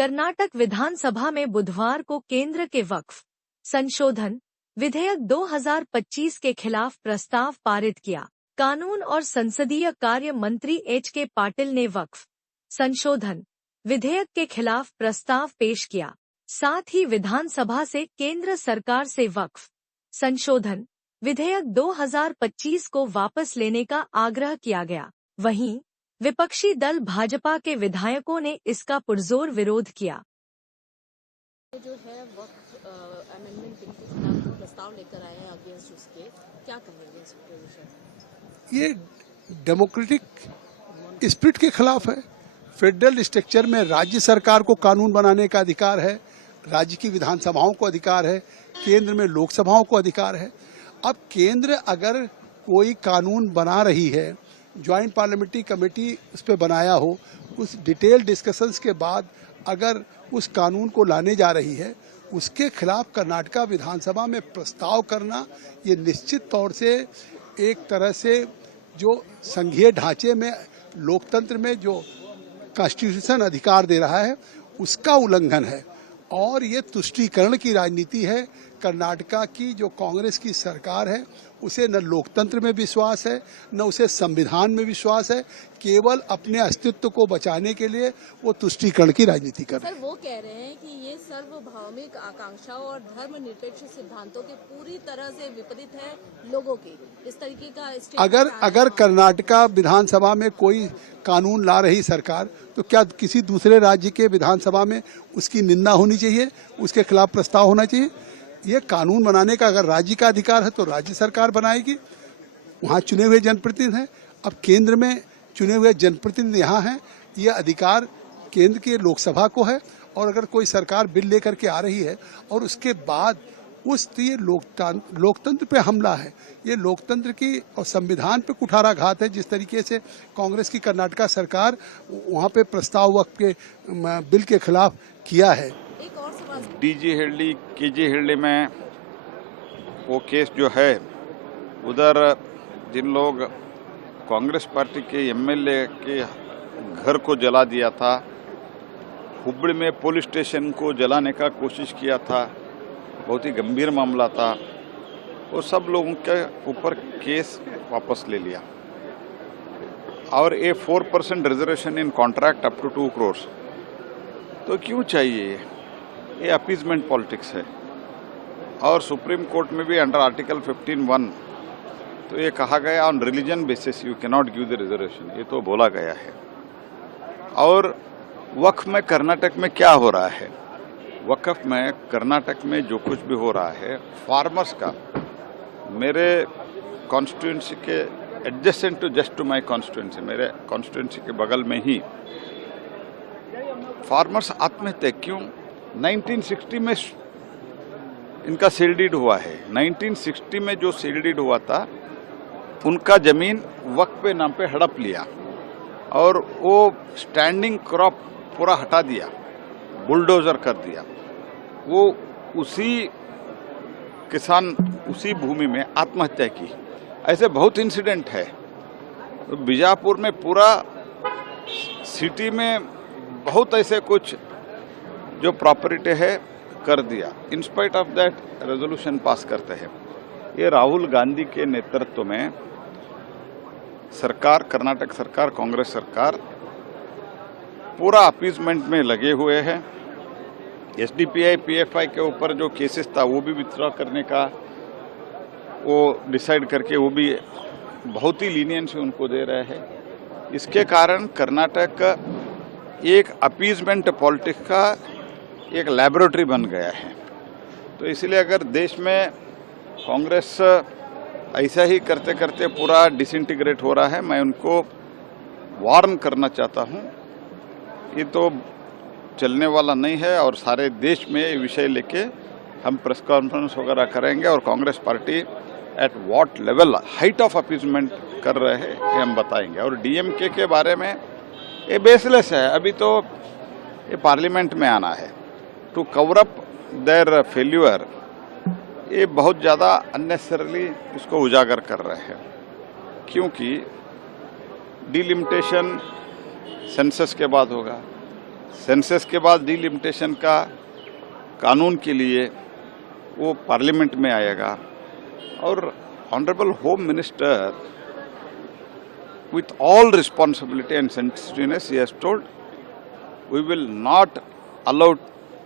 कर्नाटक विधानसभा में बुधवार को केंद्र के वक्फ संशोधन विधेयक 2025 के खिलाफ प्रस्ताव पारित किया। कानून और संसदीय कार्य मंत्री एच.के. पाटिल ने वक्फ संशोधन विधेयक के खिलाफ प्रस्ताव पेश किया। साथ ही विधानसभा से केंद्र सरकार से वक्फ संशोधन विधेयक 2025 को वापस लेने का आग्रह किया गया। वहीं विपक्षी दल भाजपा के विधायकों ने इसका पुरजोर विरोध किया। जो है वक्फ अमेंडमेंट बिल के खिलाफ जो प्रस्ताव लेकर आए हैं अगेंस्ट उसके, क्या कहेंगे इस विषय? ये डेमोक्रेटिक स्पिरिट के खिलाफ है। फेडरल स्ट्रक्चर में राज्य सरकार को कानून बनाने का अधिकार है, राज्य की विधानसभाओं को अधिकार है, केंद्र में लोकसभाओं को अधिकार है। अब केंद्र अगर कोई कानून बना रही है, ज्वाइंट पार्लियामेंट्री कमेटी उस पर बनाया हो, उस डिटेल डिस्कशंस के बाद अगर उस कानून को लाने जा रही है, उसके खिलाफ कर्नाटका विधानसभा में प्रस्ताव करना ये निश्चित तौर से एक तरह से जो संघीय ढांचे में लोकतंत्र में जो कॉन्स्टिट्यूशन अधिकार दे रहा है उसका उल्लंघन है। और ये तुष्टीकरण की राजनीति है। कर्नाटका की जो कांग्रेस की सरकार है उसे न लोकतंत्र में विश्वास है, न उसे संविधान में विश्वास है। केवल अपने अस्तित्व को बचाने के लिए वो तुष्टीकरण की राजनीति कर रहे हैं। सर, वो कह रहे हैं कि ये सार्वभौमिक आकांक्षाओं और धर्मनिरपेक्ष सिद्धांतों के पूरी तरह से विपरीत है लोगों के। इस तरीके का अगर कर्नाटका विधानसभा में कोई कानून ला रही सरकार, तो क्या किसी दूसरे राज्य के विधानसभा में उसकी निंदा होनी चाहिए, उसके खिलाफ प्रस्ताव होना चाहिए? ये कानून बनाने का अगर राज्य का अधिकार है तो राज्य सरकार बनाएगी, वहाँ चुने हुए जनप्रतिनिधि हैं। अब केंद्र में चुने हुए जनप्रतिनिधि यहाँ हैं, ये अधिकार केंद्र के लोकसभा को है। और अगर कोई सरकार बिल लेकर के आ रही है और उसके बाद ये लोकतंत्र पे हमला है, ये लोकतंत्र की और संविधान पे कुठाराघात है। जिस तरीके से कांग्रेस की कर्नाटका सरकार वहाँ पे प्रस्ताव वक्त के बिल के खिलाफ किया है। डीजी हल्ली केजी हल्ली में वो केस जो है, उधर जिन लोग कांग्रेस पार्टी के एमएलए के घर को जला दिया था, हुबली में पुलिस स्टेशन को जलाने का कोशिश किया था, बहुत ही गंभीर मामला था। वो सब लोगों के ऊपर केस वापस ले लिया और ये 4% reservation in contract up to 2 crore. तो क्यों चाहिए? ये अपीजमेंट पॉलिटिक्स है। और सुप्रीम कोर्ट में भी अंडर आर्टिकल 15(1) तो ये कहा गया on religion basis you can not give the reservation, ये तो बोला गया है। और वक्फ में कर्नाटक में क्या हो रहा है? वक्फ में कर्नाटक में जो कुछ भी हो रहा है, फार्मर्स का, मेरे कॉन्स्टिट्यूंसी के adjacent to just to my constituency, मेरे कॉन्स्टिट्यूंसी के बगल में ही फार्मर्स आत्महत्या क्यों? 1960 में इनका सील डीड हुआ है। 1960 में जो सील डीड हुआ था, उनका जमीन वक्फ पे नाम पे हड़प लिया और वो स्टैंडिंग क्रॉप पूरा हटा दिया, बुलडोजर कर दिया। वो उसी किसान उसी भूमि में आत्महत्या की। ऐसे बहुत इंसिडेंट है। तो बीजापुर में पूरा सिटी में बहुत ऐसे कुछ जो प्रॉपर्टी है कर दिया। In spite of that resolution pass करते हैं। ये राहुल गांधी के नेतृत्व में सरकार, कर्नाटक सरकार, कांग्रेस सरकार पूरा अपीजमेंट में लगे हुए हैं। एसडीपीआई पीएफआई के ऊपर जो केसेस था वो भी विथड्रॉ करने का वो डिसाइड करके वो भी बहुत ही लीनियंस उनको दे रहे हैं। इसके कारण कर्नाटक एक अपीजमेंट पॉलिटिक्स का एक लैबोरेटरी बन गया है। तो इसलिए अगर देश में कांग्रेस ऐसा ही करते करते पूरा डिसइंटीग्रेट हो रहा है, मैं उनको वार्न करना चाहता हूं, ये तो चलने वाला नहीं है। और सारे देश में ये विषय लेके हम प्रेस कॉन्फ्रेंस वगैरह करेंगे और Congress party at what level height of appeasement कर रहे हैं ये हम बताएंगे। और डीएमके के बारे में ये बेसलेस है। अभी तो ये पार्लियामेंट में आना है to cover up their failure. ये बहुत ज़्यादा अननेसेसरली इसको उजागर कर रहे हैं, क्योंकि डिलिमिटेशन सेंसस के बाद होगा, सेंसस के बाद डिलिमिटेशन का कानून के लिए वो पार्लियामेंट में आएगा और honourable home minister with all responsibility and sensitiveness he has told we will not allow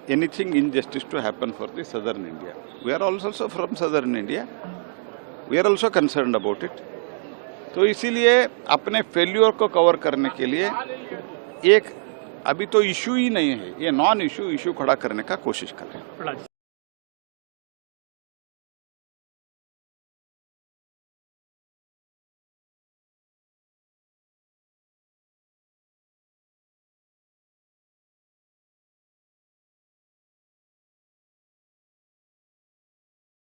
anything injustice to happen for the southern India. We are also from southern India. We are also concerned about it. तो इसीलिए अपने failure को cover करने के लिए एक अभी तो इशू ही नहीं है, ये नॉन इशू खड़ा करने का कोशिश कर रहे हैं।